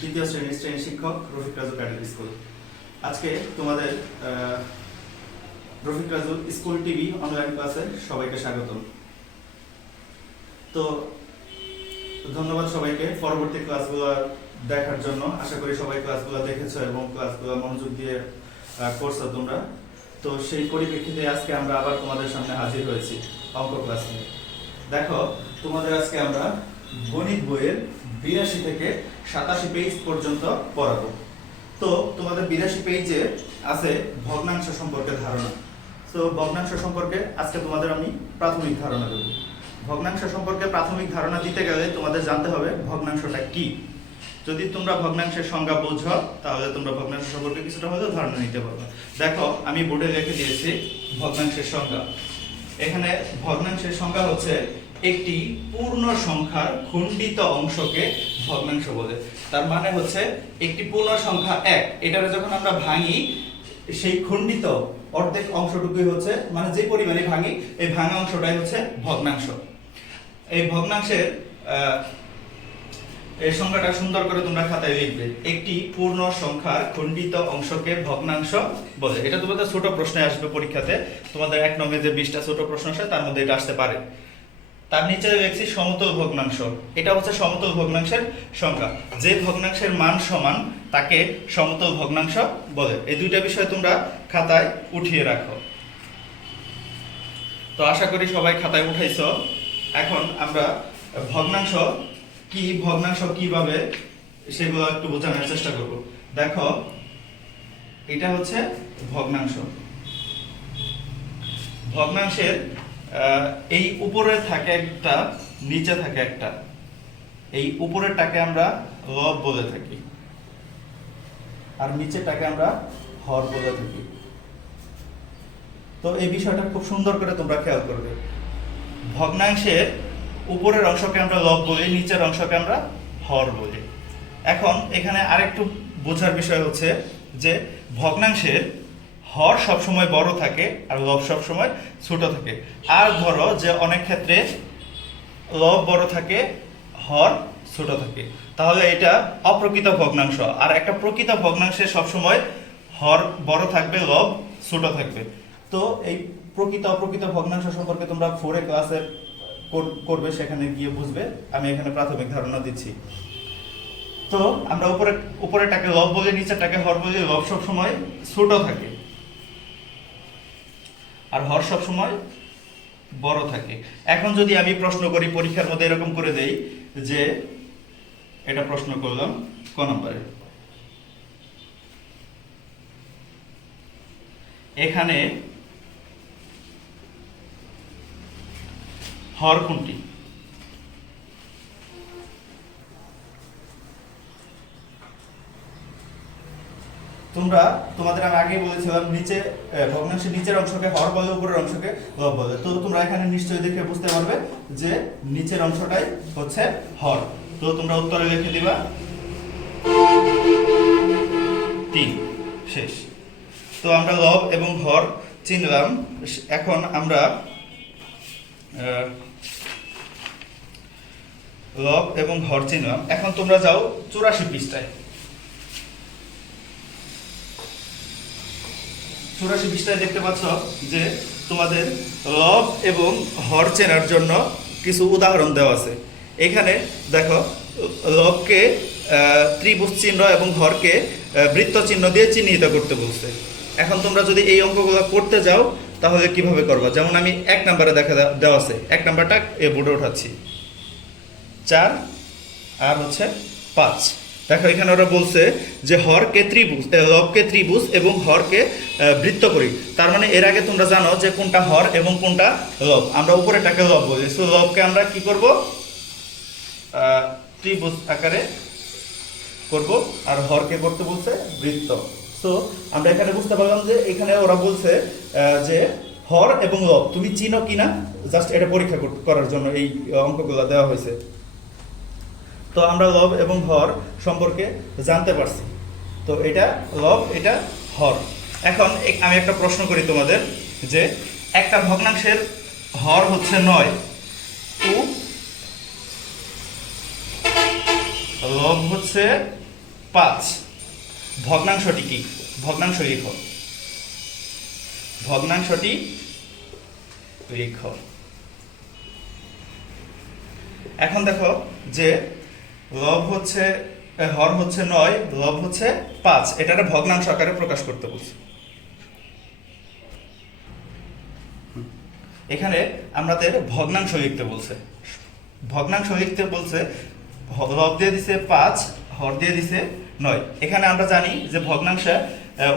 তৃতীয় শ্রেণির শ্রেণি শিক্ষক রফিক রাজু ক্যাডেট স্কুল। আজকে তোমাদের Rafiq Raju school TV online ক্লাসে সবাইকে স্বাগতম। তো ধন্যবাদ সবাইকে পরবর্তী ক্লাসগুলো দেখার জন্য। আশা করি সবাই ক্লাসগুলো দেখেছ এবং ক্লাসগুলো মনোযোগ দিয়ে করছ তোমরা। তো সেই পরিপ্রেক্ষিতে আজকে আমরা আবার তোমাদের সামনে হাজির হয়েছি অঙ্ক ক্লাস নিয়ে। দেখো, তোমাদের আজকে আমরা গণিত বইয়ের বিরাশি থেকে সাতাশি পেজ পর্যন্ত পড়াবো। তো তোমাদের বিরাশি পেজে আছে ভগ্নাংশ সম্পর্কে ধারণা। তো ভগ্নাংশ সম্পর্কে আজকে তোমাদের আমি প্রাথমিক ধারণা দেবো। ভগ্নাংশ সম্পর্কে প্রাথমিক ধারণা দিতে গেলে তোমাদের জানতে হবে ভগ্নাংশটা কি। যদি তোমরা ভগ্নাংশের সংজ্ঞা বোঝো, তাহলে তোমরা ভগ্নাংশ সম্পর্কে কিছুটা হলেও ধারণা নিতে পারবে। দেখো, আমি বোর্ডে রেখে দিয়েছি ভগ্নাংশের সংজ্ঞা। এখানে ভগ্নাংশের সংখ্যা হচ্ছে একটি পূর্ণ সংখ্যার খণ্ডিত অংশকে ভগ্নাংশ বলে। তার মানে হচ্ছে একটি পূর্ণ সংখ্যা এক। এটারে যখন আমরা ভাঙি, সেই খণ্ডিত অর্ধেক অংশটুকুই হচ্ছে মানে যে পরিমাণে ভাঙি, এই ভাঙা অংশটাই হচ্ছে ভগ্নাংশ। এই ভগ্নাংশের এই সংখ্যাটা সুন্দর করে তোমরা খাতায় লিখবে। একটি পূর্ণ সংখ্যার খণ্ডিত অংশকে ভগ্নাংশ বলে। এটা তোমাদের ছোট প্রশ্নে আসবে পরীক্ষাতে। তোমাদের এক নম্বরে যে বিশটা ছোট প্রশ্ন আসে, তার মধ্যে এটা আসতে পারে। তার নিচে লিখছি সমতল ভগ্নাংশ। এটা হচ্ছে সমতল ভগ্নাংশের সংখ্যা। যে ভগ্নাংশের মান সমান, তাকে সমতল ভগ্নাংশ বলে। এই দুইটা বিষয় তোমরা খাতায় উঠিয়ে রাখো। তো আশা করি সবাই খাতায় উঠাইছো। এখন আমরা ভগ্নাংশ, কি ভগ্নাংশ কীভাবে, সেগুলো একটু বোঝানোর চেষ্টা করব। দেখো, এটা হচ্ছে ভগ্নাংশ। ভগ্নাংশের এই উপরে থাকে একটা, নিচে থাকে একটা। এই উপরেরটাকে আমরা লব বলে থাকি। আর নিচেরটাকে আমরা হর বলে থাকি। তো এই বিষয়টা খুব সুন্দর করে তোমরা খেয়াল করবে। ভগ্নাংশের উপরের অংশকে আমরা লব বলি, নিচের অংশকে আমরা হর বলি। এখন এখানে আরেকটু বোঝার বিষয় হচ্ছে যে ভগ্নাংশের হর সবসময় বড় থাকে আর লব সবসময় ছোট থাকে। আর ধরো যে অনেক ক্ষেত্রে লব বড় থাকে, হর ছোট থাকে। তাহলে এটা অপ্রকৃত ভগ্নাংশ। আর একটা প্রকৃত ভগ্নাংশে সবসময় হর বড় থাকবে, লব ছোট থাকবে। তো এই প্রকৃত অপ্রকৃত ভগ্নাংশ সম্পর্কে তোমরা ফোরে ক্লাসে করবে, সেখানে গিয়ে বুঝবে। আমি এখানে প্রাথমিক ধারণা দিচ্ছি। তো আমরা উপরে উপরেটাকে লব বলি, নিচেরটাকে হর বলি, লব সব সময় ছোট থাকে। আর হর সব সময় বড় থাকে। এখন যদি আমি প্রশ্ন করি, পরীক্ষার মধ্যে এরকম করে দেই যে, এটা প্রশ্ন করলাম ক নম্বরে? এখানে হর কোনটি? তোমরা তোমাদের আমি আগেই বলেছিলাম, নিচে ভগ্নাংশের নিচের অংশকে হর বলে, উপরের অংশকে লব বলে। তো তোমরা এখানে নিশ্চয়ই দেখে বুঝতে পারবে যে নিচের অংশটাই হচ্ছে হর। তো তোমরা উত্তরে লিখে দিবা। তিন, শেষ। তো আমরা লব এবং হর চিনলাম। এখন আমরা লব এবং হর চিনলাম। এখন তোমরা যাও চুরাশি পৃষ্ঠায়। চুরাশি পৃষ্ঠায় দেখতে পাচ্ছ যে তোমাদের লব এবং হর চেনার জন্য কিছু উদাহরণ দেওয়া আছে। এখানে দেখো লবকে ত্রিভুজ চিহ্ন এবং হরকে বৃত্ত চিহ্ন দিয়ে চিহ্নিত করতে বলছে। এখন তোমরা যদি এই অঙ্কগুলো করতে যাও, তাহলে কীভাবে করবা? যেমন আমি এক নাম্বারে দেখা দেওয়া আছে। এক নাম্বারটা এ বোর্ডে উঠাচ্ছি চার আর হচ্ছে পাঁচ। দেখো, এখানে ওরা বলছে যে হরকে ত্রিভুজ লবকে ত্রিভুজ এবং হরকে বৃত্ত করি। তার মানে এর আগে তোমরা জানো যে কোনটা হর এবং কোনটা লব। আমরা উপরে উপরেটাকে লব বলি। সো, লবকে আমরা কি করব? ত্রিভুজ আকারে করব। আর হরকে করতে বলছে বৃত্ত। সো, আমরা এখানে বুঝতে পারলাম যে এখানে ওরা বলছে যে হর এবং লব। তুমি চিনো কিনা? জাস্ট এটা পরীক্ষা কর- করার জন্য এই অঙ্কগুলো দেওয়া হয়েছে। তো আমরা লব এবং হর সম্পর্কে জানতে পারছি। তো এটা লব, এটা হর। এখন আমি একটা প্রশ্ন করি তোমাদের যে একটা ভগ্নাংশের হর হচ্ছে নয়। ও লব হচ্ছে পাঁচ। ভগ্নাংশটি কি? ভগ্নাংশ লিখো। ভগ্নাংশটি লিখো। এখন দেখো যে লব হচ্ছে হর হচ্ছে নয়, লব হচ্ছে পাঁচ। এটারে ভগ্নাংশ আকারে প্রকাশ করতে বলছি। এখানে আমাদের ভগ্নাংশ লিখতে বলছে। ভগ্নাংশ লিখতে বলছে লব দিয়ে দিছে পাঁচ, হর দিয়ে দিছে নয়। এখানে আমরা জানি যে ভগ্নাংশে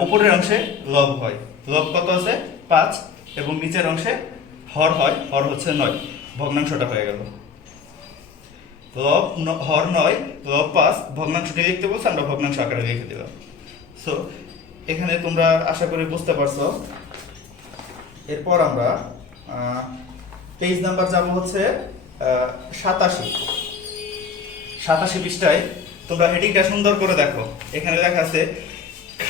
উপরের অংশে লব হয়। লব কত আছে? পাঁচ। এবং নিচের অংশে হর হয়, হর হচ্ছে নয়। ভগ্নাংশটা হয়ে গেল। ন- হর নয় লব পাঁচ ভগ্নাংশটি লিখতে বলছে, আমরা ভগ্নাংশ আকারে লিখে দিলাম। সো এখানে তোমরা আশা করি বুঝতে পারছ। এরপর আমরা পেজ নাম্বার যাব হচ্ছে সাতাশি। সাতাশি পৃষ্ঠায় তোমরা হেডিংটা সুন্দর করে দেখো। এখানে লেখা আছে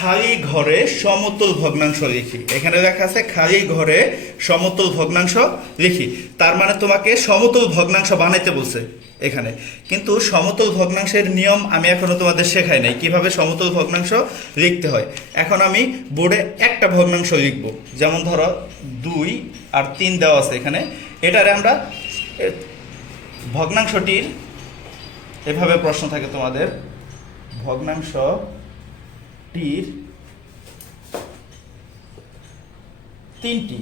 খালি ঘরে সমতল ভগ্নাংশ লিখি। এখানে লেখা আছে খালি ঘরে সমতল ভগ্নাংশ লিখি। তার মানে তোমাকে সমতল ভগ্নাংশ বানাইতে বলছে এখানে। কিন্তু সমতল ভগ্নাংশের নিয়ম আমি এখনও তোমাদের শেখাই নাই, কীভাবে সমতল ভগ্নাংশ লিখতে হয়। এখন আমি বোর্ডে একটা ভগ্নাংশ লিখব। যেমন ধরো, দুই আর তিন দেওয়া আছে এখানে। এটারে আমরা ভগ্নাংশটির, এভাবে প্রশ্ন থাকে তোমাদের ভগ্নাংশটির তিনটি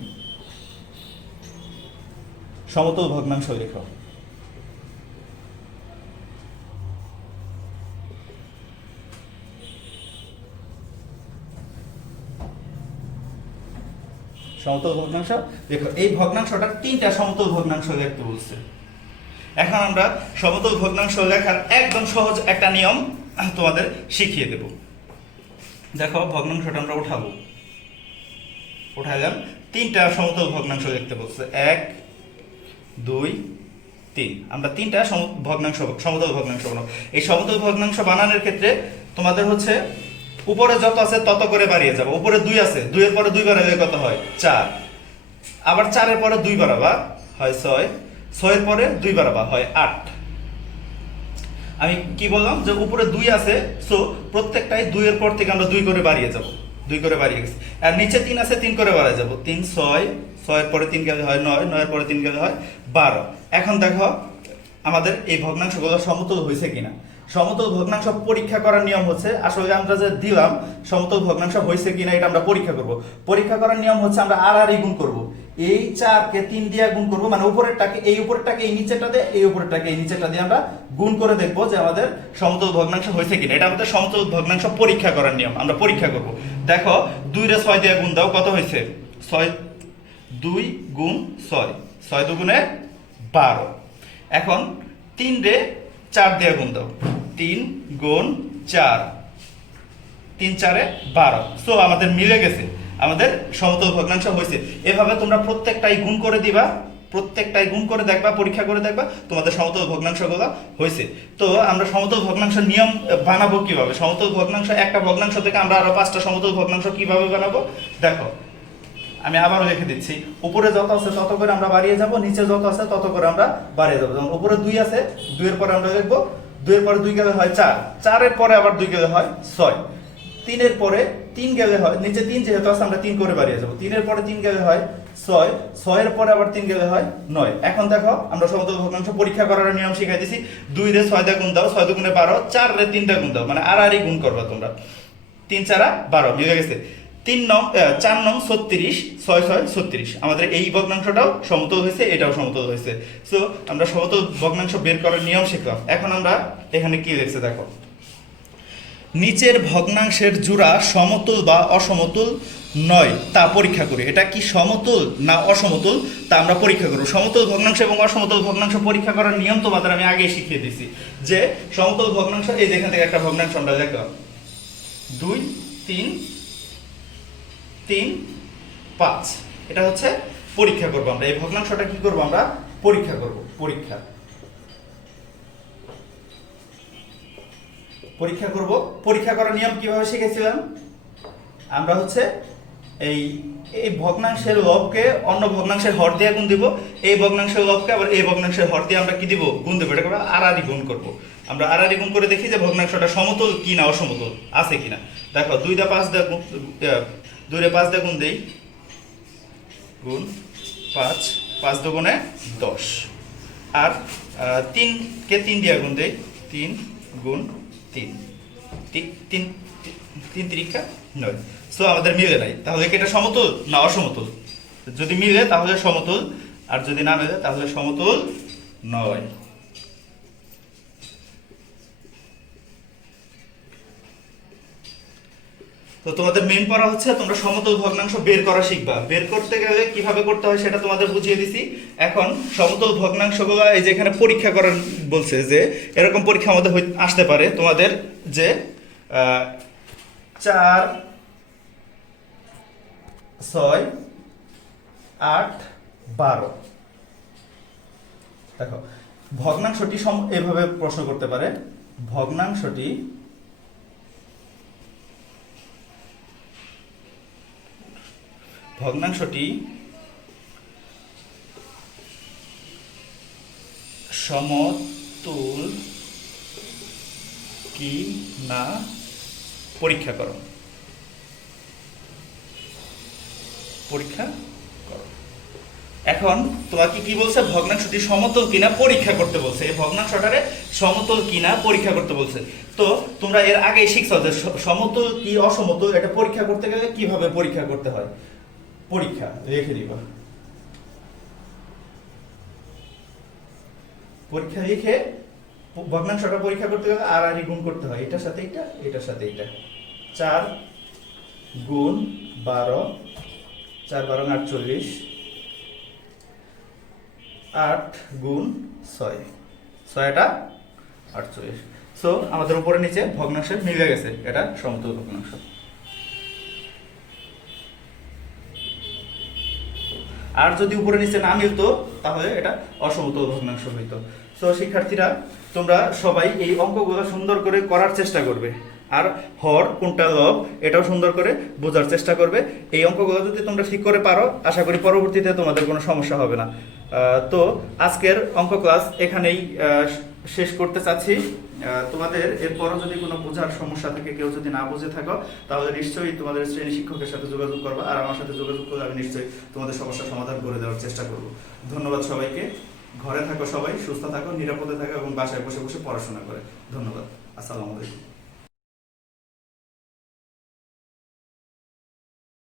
সমতল ভগ্নাংশ লেখো। সমতল ভগ্নাংশ দেখো এই ভগ্নাংশটা তিনটা সমতল ভগ্নাংশ লিখতে বলছে। এখন আমরা সমতল ভগ্নাংশ লেখার একদম সহজ একটা নিয়ম তোমাদের শিখিয়ে দেব। দেখো ভগ্নাংশটা আমরা উঠাবো। উঠাইলাম। তিনটা সমতল ভগ্নাংশ দেখতে বলছে এক, দুই, তিন। আমরা তিনটা ভগ্নাংশ, সমতল ভগ্নাংশ বানাবো। এই সমতল ভগ্নাংশ বানানোর ক্ষেত্রে তোমাদের হচ্ছে উপরে যত আছে তত করে বাড়িয়ে যাব। উপরে দুই আছে। দুইয়ের পরে দুই বাড়ালে কত হয়? চার। আবার চারের পরে দুই বাড়াবা হয় ছয়। ছয়ের পরে দুই বাড়াবা হয় আট। আমি কি বললাম? যে উপরে দুই আছে সো প্রত্যেকটাই দুইয়ের পর থেকে আমরা দুই করে বাড়িয়ে যাব। দুই করে বাড়িয়ে গেছি। আর নিচে তিন আছে, তিন করে বাড়ায় যাব। তিন, ছয়, ছয়ের পরে তিন গেলে হয় নয়, নয়ের পরে তিন গেলে হয় বারো। এখন দেখো, আমাদের এই ভগ্নাংশগুলো সমতল হয়েছে কিনা? সমতল ভগ্নাংশ পরীক্ষা করার নিয়ম হচ্ছে, আসলে আমরা যে দিলাম, সমতল ভগ্নাংশ হয়েছে কিনা এটা আমরা পরীক্ষা করব। পরীক্ষা করার নিয়ম হচ্ছে আমরা আর আর গুণ করব। এই চারকে তিন দিয়ে গুণ করব মানে উপরেরটাকে, এই উপরেরটাকে, এই নিচেরটা দিয়ে এই উপরেরটাকে, এই নিচেরটা দিয়ে আমরা গুণ করে দেখব যে আমাদের সমতল ভগ্নাংশ হয়েছে কিনা। এটা আমাদের সমতল ভগ্নাংশ পরীক্ষা করার নিয়ম, আমরা পরীক্ষা করব। দেখো, দুই রে ছয় দিয়ে গুণ দাও, কত হয়েছে? ছয়, দুই গুণ ছয় ছয় দুগুণে বারো। এখন তিন রে চার দিয়ে গুণ দাও, তিন গুণ চার, তিন চারে বারো। সো আমাদের মিলে গেছে। আমাদের সমতল ভগ্নাংশ হয়েছে। এভাবে তোমরা প্রত্যেকটাই গুণ করে দিবা, প্রত্যেকটাই গুণ করে দেখবা, পরীক্ষা করে দেখবা তোমাদের সমতল ভগ্নাংশগুলো হয়েছে। তো আমরা সমতল ভগ্নাংশ নিয়ম বানাবো কীভাবে? সমতল ভগ্নাংশ, একটা ভগ্নাংশ থেকে আমরা আরও পাঁচটা সমতল ভগ্নাংশ কীভাবে বানাবো? দেখো, আমি আবারও লিখে দিচ্ছি। উপরে যত আছে তত করে আমরা বাড়িয়ে যাব, নিচে যত আছে তত করে আমরা বাড়িয়ে যাব। যেমন উপরে দুই আছে, দুইয়ের পরে আমরা লিখব, দুইয়ের পরে দুই গেলে হয় চার। চারের পরে আবার দুই গেলে হয় ছয়। তিনের পরে তিন গেলে হয়, নিচে তিন যেহেতু আছে, আমরা তিন করে বাড়িয়ে যাব। তিনের পরে তিন গেলে হয় ছয়, ছয়ের পরে আবার তিন গেলে হয় নয়। এখন দেখো, আমরা সমতল ভগ্নাংশ পরীক্ষা করার নিয়ম শিখাই দিছি, দুই রে ছয় দিয়ে গুণ দাও, ছয় দুগুণে বারো, চার রে তিনটা গুণ দাও মানে আর আরই গুণ করবা তোমরা। তিন চারা বারো মিলে গেছে? তিন নং চার নং ছত্রিশ, ছয় ছয় ছত্রিশ। আমাদের এই ভগ্নাংশটাও সমতল হয়েছে, এটাও সমতল হয়েছে। সো আমরা সমতল ভগ্নাংশ বের করার নিয়ম শিখলাম। এখন আমরা এখানে কি লিখছে দেখো। নিচের ভগ্নাংশের জোড়া সমতল বা অসমতল নয়, তা পরীক্ষা করি। এটা কি সমতল না অসমতল? তা আমরা পরীক্ষা করব। সমতল ভগ্নাংশ এবং অসমতল ভগ্নাংশ পরীক্ষা করার নিয়ম তোমাদের আমি আগে শিখিয়ে দিয়েছি যে সমতল ভগ্নাংশ, এই যেখান থেকে একটা ভগ্নাংশ আমরা দেখলাম দুই, তিন তিন, পাঁচ। এটা হচ্ছে পরীক্ষা করব আমরা। এই ভগ্নাংশটা কি করব আমরা? পরীক্ষা করব, পরীক্ষা। পরীক্ষা করব। পরীক্ষা করার নিয়ম কীভাবে শিখেছিলাম? আমরা হচ্ছে এই এই ভগ্নাংশের লবকে অন্য ভগ্নাংশের হর দিয়ে গুণ দিব। এই ভগ্নাংশের লবকে আবার এই ভগ্নাংশের হর দিয়ে আমরা কি দিব? গুণ দেবো। এটা আমরা আড়াআড়ি গুণ করব। আমরা আড়াআড়ি গুণ করে দেখি যে ভগ্নাংশটা সমতল কি না অসমতল আছে কিনা। দেখো দুই দা পাঁচ দা গুণ আহ, দুই দা পাঁচ দা গুণ দেই। গুণ পাঁচ পাঁচ দুগুণে দশ। আর তিনকে তিন দিয়ে গুণ দেই। তিন গুণ তিন তিন তিন তিন তিরিকা নয়। সো আমাদের মিলে নাই। তাহলে কি এটা সমতল না অসমতল? যদি মিলে, তাহলে সমতল। আর যদি না মেলে, তাহলে সমতল নয়। তো তোমাদের মেন পড়া হচ্ছে তোমরা সমতল ভগ্নাংশ বের করা শিখবা। বের করতে গেলে কীভাবে করতে হয় সেটা তোমাদের বুঝিয়ে দিছি। এখন সমতল ভগ্নাংশগুলো এই যে এখানে পরীক্ষা করার বলছে যে, এরকম পরীক্ষা আমাদের আসতে পারে। তোমাদের যে চার, ছয়, আট, বারো। দেখো, ভগ্নাংশটি এভাবে প্রশ্ন করতে পারে। ভগ্নাংশটি ভগ্নাংশটি সমতুল কি না? পরীক্ষা করো। পরীক্ষা করো। এখন তোমাকে কি বলছে? ভগ্নাংশটি সমতল কিনা পরীক্ষা করতে বলছে। এই ভগ্নাংশটারে সমতল কিনা পরীক্ষা করতে বলছে। তো তোমরা এর আগেই শিখছো যে সমতল কি অসমতল এটা পরীক্ষা করতে গেলে কীভাবে পরীক্ষা করতে হয়? পরীক্ষা রেখে দিবা পরীক্ষা লিখে ভগ্নাংশটা পরীক্ষা করতে গেলে আর আর গুণ করতে হয়। এটার সাথে এটা এটার সাথে এটা চার গুণ বারো, চার বারো আটচল্লিশ, আট গুণ ছয়। ছয়টা আটচল্লিশ। সো আমাদের উপরে নিচে ভগ্নাংশের মিলে গেছে। এটা সমতুল ভগ্নাংশ। আর যদি উপরে নিচে না মিলতো, তাহলে এটা অসমতল ভগ্নাংশ হইতো তো শিক্ষার্থীরা, তোমরা সবাই এই অঙ্কগুলো সুন্দর করে করার চেষ্টা করবে। আর হর, কোনটা লব, এটাও সুন্দর করে বোঝার চেষ্টা করবে। এই অঙ্কগুলো যদি তোমরা ঠিক করে পারো, আশা করি পরবর্তীতে তোমাদের কোনো সমস্যা হবে না। তো আজকের অঙ্ক ক্লাস এখানেই শেষ করতে চাচ্ছি। তোমাদের এরপরও যদি কোনো বোঝার সমস্যা থাকে, কেউ যদি না বুঝে থাকো, তাহলে নিশ্চয়ই তোমাদের শ্রেণি শিক্ষকের সাথে যোগাযোগ করবে। আর আমার সাথে যোগাযোগ করলে আমি নিশ্চয়ই তোমাদের সমস্যার সমাধান করে দেওয়ার চেষ্টা করব। ধন্যবাদ সবাইকে। ঘরে থাকো সবাই, সুস্থ থাকো, নিরাপদে থাকো এবং বাসায় বসে বসে পড়াশোনা করে। ধন্যবাদ। আসসালামু আলাইকুম।